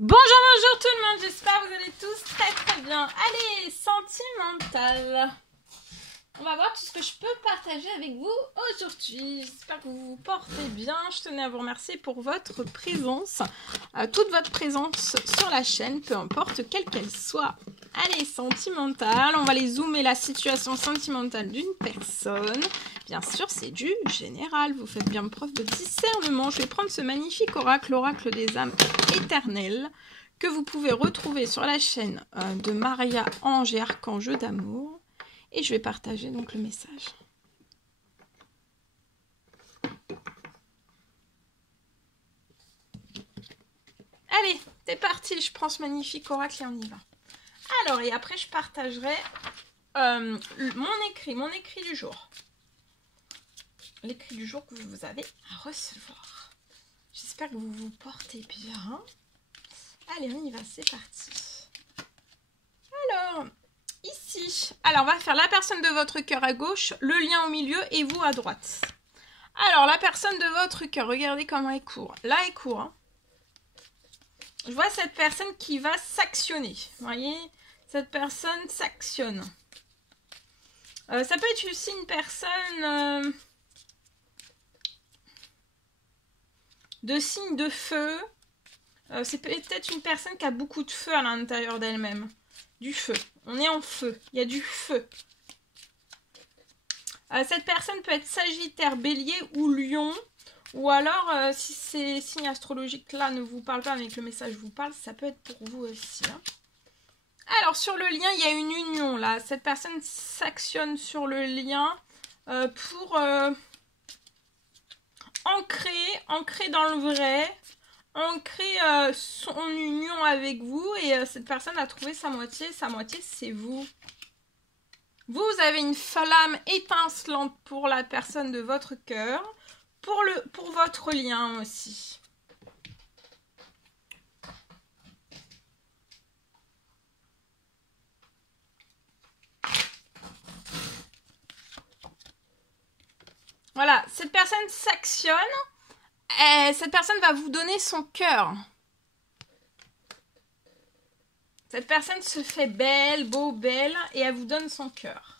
Bonjour, bonjour tout le monde, j'espère que vous allez tous très bien. Allez, sentimental. On va voir tout ce que je peux partager avec vous aujourd'hui. J'espère que vous vous portez bien. Je tenais à vous remercier pour votre présence. Toute votre présence sur la chaîne, peu importe quelle qu'elle soit. Allez, sentimental. On va aller zoomer la situation sentimentale d'une personne. Bien sûr, c'est du général. Vous faites bien preuve de discernement. Je vais prendre ce magnifique oracle, l'oracle des âmes éternelles, que vous pouvez retrouver sur la chaîne de Maria Ange et Archange d'amour. Et je vais partager donc le message. Allez, c'est parti, je prends ce magnifique oracle et on y va. Alors, et après je partagerai mon écrit du jour. L'écrit du jour que vous avez à recevoir. J'espère que vous vous portez bien. Allez, on y va, c'est parti. Alors, ici, alors on va faire la personne de votre cœur à gauche, le lien au milieu et vous à droite. Alors, la personne de votre cœur, regardez comment elle court. Là, elle court. Hein. Je vois cette personne qui va s'actionner. Vous voyez, cette personne s'actionne. Ça peut être aussi une personne de signe de feu. C'est peut-être une personne qui a beaucoup de feu à l'intérieur d'elle-même. Du feu. On est en feu. Il y a du feu. Cette personne peut être Sagittaire, Bélier ou Lion. Ou alors, si ces signes astrologiques-là ne vous parlent pas, mais que le message vous parle, ça peut être pour vous aussi. Hein. Alors, sur le lien, il y a une union là. Cette personne s'actionne sur le lien pour ancrer dans le vrai, ancrer son union avec vous. Et cette personne a trouvé sa moitié c'est vous. Vous avez une flamme étincelante pour la personne de votre cœur, pour votre lien aussi. Voilà, cette personne s'actionne, cette personne va vous donner son cœur. Cette personne se fait belle, belle, et elle vous donne son cœur.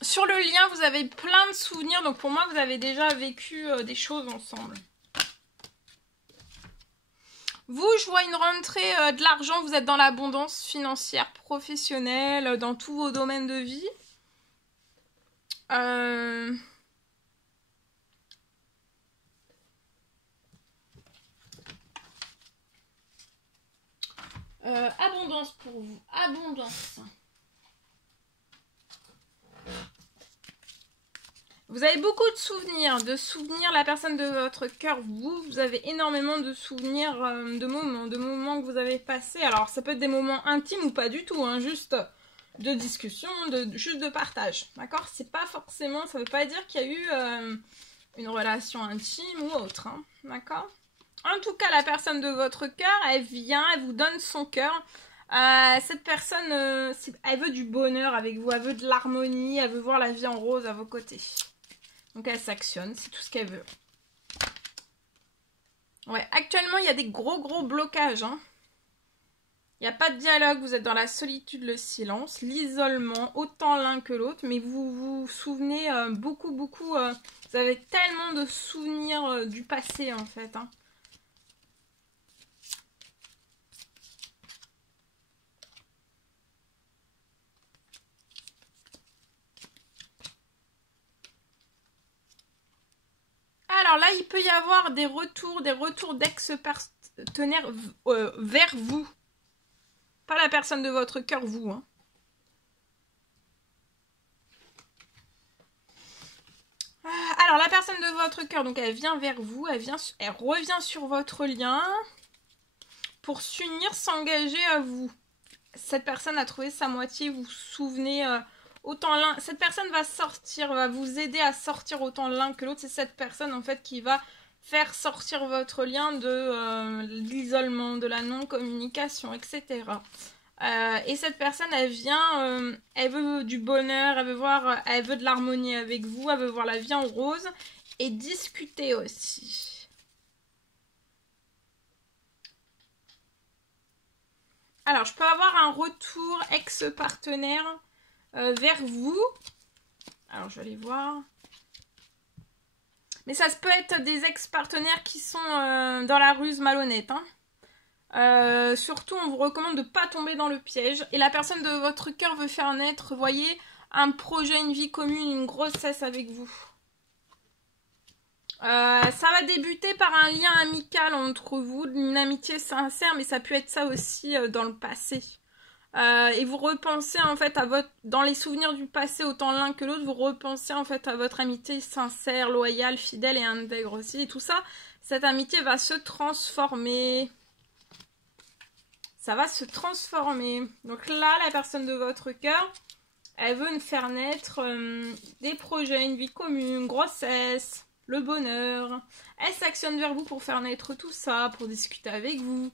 Sur le lien, vous avez plein de souvenirs. Donc pour moi, vous avez déjà vécu des choses ensemble. Vous, je vois une rentrée de l'argent. Vous êtes dans l'abondance financière, professionnelle, dans tous vos domaines de vie. Abondance pour vous. Abondance. Vous avez beaucoup de souvenirs, la personne de votre cœur, vous avez énormément de souvenirs, de moments que vous avez passés. Alors, ça peut être des moments intimes ou pas du tout, hein, juste de discussion, juste de partage, d'accord? C'est pas forcément, ça veut pas dire qu'il y a eu une relation intime ou autre, hein, d'accord? En tout cas, la personne de votre cœur, elle vient, elle vous donne son cœur. Cette personne, elle veut du bonheur avec vous, elle veut de l'harmonie, elle veut voir la vie en rose à vos côtés. Donc elle s'actionne, c'est tout ce qu'elle veut. Ouais, actuellement il y a des gros blocages. Hein. Il n'y a pas de dialogue, vous êtes dans la solitude, le silence, l'isolement, autant l'un que l'autre. Mais vous vous souvenez beaucoup, vous avez tellement de souvenirs du passé en fait. Hein. Alors là, il peut y avoir des retours d'ex-partenaires vers vous. Pas la personne de votre cœur, vous. Hein. Alors, la personne de votre cœur, donc elle vient vers vous, elle revient sur votre lien pour s'unir, s'engager à vous. Cette personne a trouvé sa moitié, vous vous souvenez... autant l'un, cette personne va sortir, va vous aider à sortir autant l'un que l'autre. C'est cette personne en fait qui va faire sortir votre lien de l'isolement, de la non-communication, etc. Et cette personne, elle vient, elle veut du bonheur, elle veut de l'harmonie avec vous, elle veut voir la vie en rose et discuter aussi. Alors, je peux avoir un retour ex-partenaire vers vous. Alors, je vais aller voir. Mais ça peut être des ex-partenaires qui sont dans la ruse malhonnête. Hein. Surtout, on vous recommande de ne pas tomber dans le piège. Et la personne de votre cœur veut faire naître, voyez, un projet, une vie commune, une grossesse avec vous. Ça va débuter par un lien amical entre vous, une amitié sincère, mais ça peut être ça aussi dans le passé. Et vous repensez en fait dans les souvenirs du passé, autant l'un que l'autre, vous repensez en fait à votre amitié sincère, loyale, fidèle et intègre aussi. Et tout ça, cette amitié va se transformer. Ça va se transformer. Donc là, la personne de votre cœur, elle veut faire naître des projets, une vie commune, une grossesse, le bonheur. Elle s'actionne vers vous pour faire naître tout ça, pour discuter avec vous,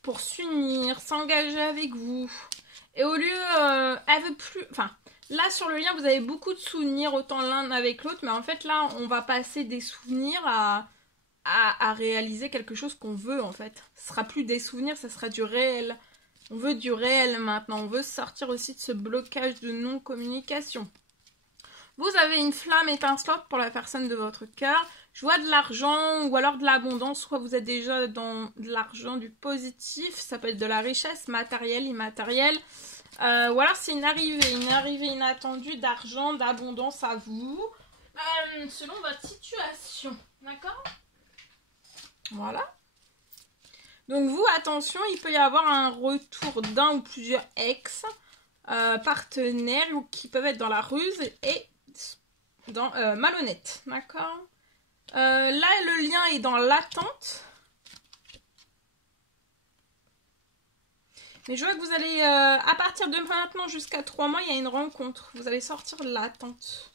pour s'unir, s'engager avec vous. Et au lieu, elle veut plus... Enfin, là sur le lien, vous avez beaucoup de souvenirs, autant l'un avec l'autre, mais en fait là, on va passer des souvenirs à réaliser quelque chose qu'on veut en fait. Ce sera plus des souvenirs, ça sera du réel. On veut du réel maintenant. On veut sortir aussi de ce blocage de non-communication. Vous avez une flamme étincelante pour la personne de votre cœur. Je vois de l'argent ou alors de l'abondance. Soit vous êtes déjà dans de l'argent, du positif. Ça peut être de la richesse matérielle, immatérielle. Ou alors c'est une arrivée inattendue d'argent, d'abondance à vous. Selon votre situation. D'accord ? Voilà. Donc vous, attention, il peut y avoir un retour d'un ou plusieurs ex partenaires qui peuvent être dans la ruse et dans malhonnête. D'accord. Là, le lien est dans l'attente. Mais je vois que vous allez, à partir de maintenant jusqu'à 3 mois, il y a une rencontre. Vous allez sortir de l'attente.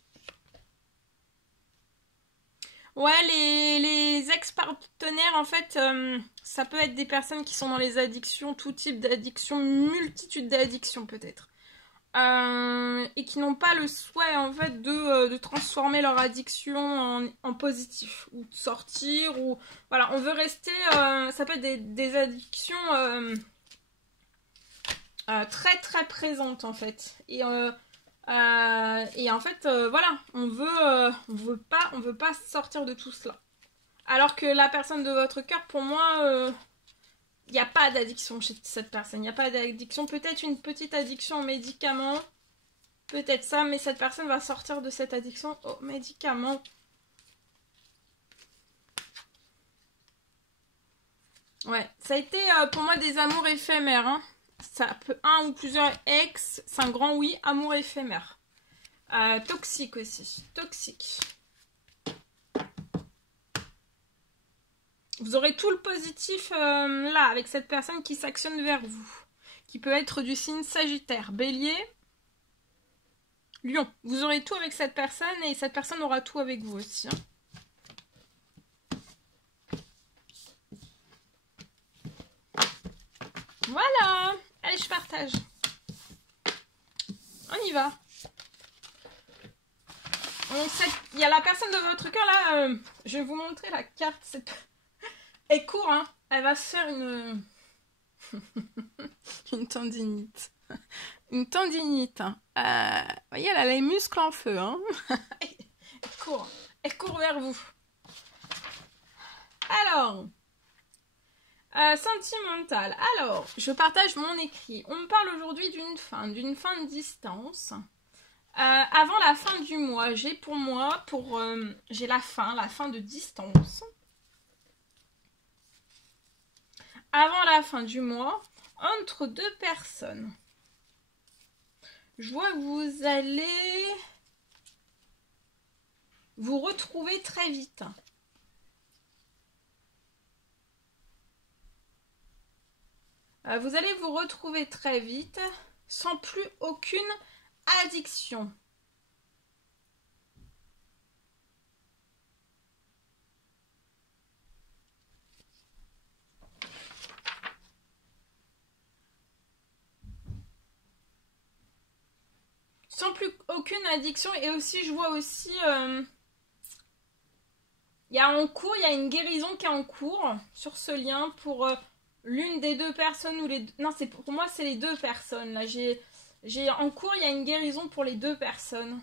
Ouais, les ex-partenaires, en fait, ça peut être des personnes qui sont dans les addictions, tout type d'addiction, multitude d'addictions peut-être. Et qui n'ont pas le souhait, en fait, de transformer leur addiction en positif. Ou de sortir, ou... Voilà, on veut rester... ça peut être des addictions très très présentes, en fait. Et en fait, voilà, on veut pas sortir de tout cela. Alors que la personne de votre cœur, pour moi, il n'y a pas d'addiction chez cette personne. Il n'y a pas d'addiction. Peut-être une petite addiction aux médicaments. Peut-être ça, mais cette personne va sortir de cette addiction aux médicaments. Ouais, ça a été pour moi des amours éphémères, hein. Ça peut un ou plusieurs ex, c'est un grand oui, amour éphémère. Toxique aussi, toxique. Vous aurez tout le positif là, avec cette personne qui s'actionne vers vous. Qui peut être du signe Sagittaire, Bélier, Lion. Vous aurez tout avec cette personne et cette personne aura tout avec vous aussi. Hein. Voilà. Allez, je partage. On y va. Il y a la personne de votre cœur là. Je vais vous montrer la carte. Elle court, hein. Elle va se faire une... une tendinite. Une tendinite. Hein. Vous voyez, elle a les muscles en feu. Hein. Elle court vers vous. Alors... sentimentale. Alors, je partage mon écrit. On me parle aujourd'hui d'une fin de distance. Avant la fin du mois, j'ai la fin de distance. Avant la fin du mois, entre deux personnes. Je vois que vous allez vous retrouver très vite. Vous allez vous retrouver très vite sans plus aucune addiction. sans plus aucune addiction. Et aussi, je vois aussi... il y a en cours, il y a une guérison qui est en cours sur ce lien pour l'une des deux personnes ou les deux... Non, pour moi, c'est les deux personnes. Là, en cours, il y a une guérison pour les deux personnes.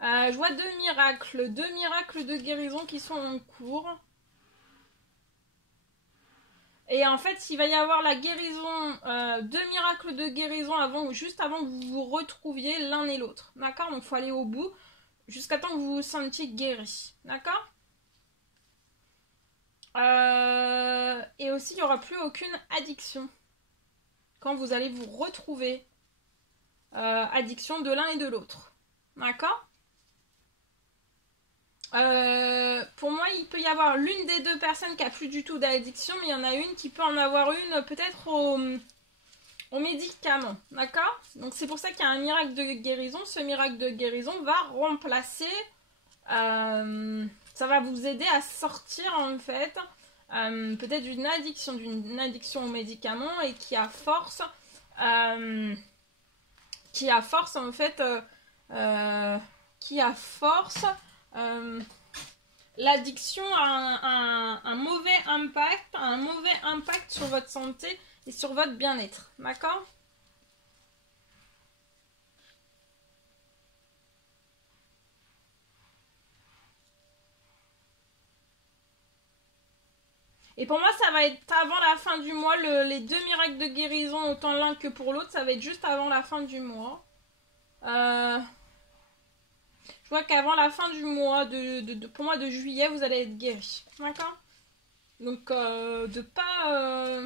Je vois deux miracles de guérison qui sont en cours. Et en fait, il va y avoir la guérison, deux miracles de guérison juste avant que vous vous retrouviez l'un et l'autre. D'accord? Donc, il faut aller au bout jusqu'à temps que vous vous sentiez guéri. D'accord? Et aussi, il n'y aura plus aucune addiction quand vous allez vous retrouver. Addiction de l'un et de l'autre. D'accord? Pour moi, il peut y avoir l'une des deux personnes qui a plus du tout d'addiction, mais il y en a une qui peut en avoir une peut-être aux médicaments, d'accord? Donc c'est pour ça qu'il y a un miracle de guérison. Ce miracle de guérison va remplacer, ça va vous aider à sortir en fait, peut-être d'une addiction aux médicaments et qui a force en fait, l'addiction a un mauvais impact sur votre santé et sur votre bien-être, d'accord? Et pour moi, ça va être avant la fin du mois, les deux miracles de guérison, autant l'un que pour l'autre, ça va être juste avant la fin du mois. Je vois qu'avant la fin du mois, pour moi de juillet, vous allez être guéri. D'accord? Donc, de pas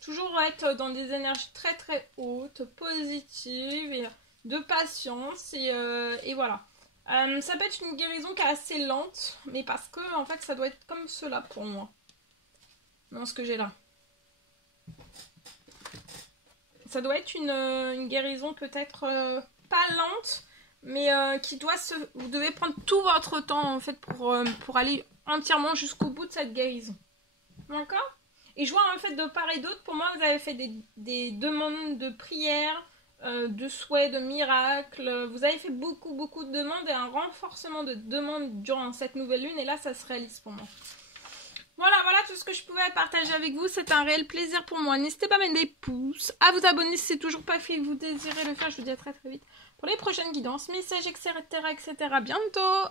toujours être dans des énergies très très hautes, positives, et de patience, et voilà. Ça peut être une guérison qui est assez lente, mais parce que, en fait, ça doit être comme cela pour moi. Dans ce que j'ai là. Ça doit être une guérison peut-être pas lente, mais qui doit vous devez prendre tout votre temps en fait pour aller entièrement jusqu'au bout de cette guérison. D'accord? Et je vois en fait de part et d'autre, pour moi vous avez fait des demandes de prières, de souhaits, de miracles. Vous avez fait beaucoup de demandes et un renforcement de demandes durant cette nouvelle lune, et là ça se réalise pour moi. Voilà tout ce que je pouvais partager avec vous. C'est un réel plaisir pour moi. N'hésitez pas à mettre des pouces, à vous abonner si c'est toujours pas fait et que vous désirez le faire. Je vous dis à très vite pour les prochaines guidances, messages, etc. Bientôt.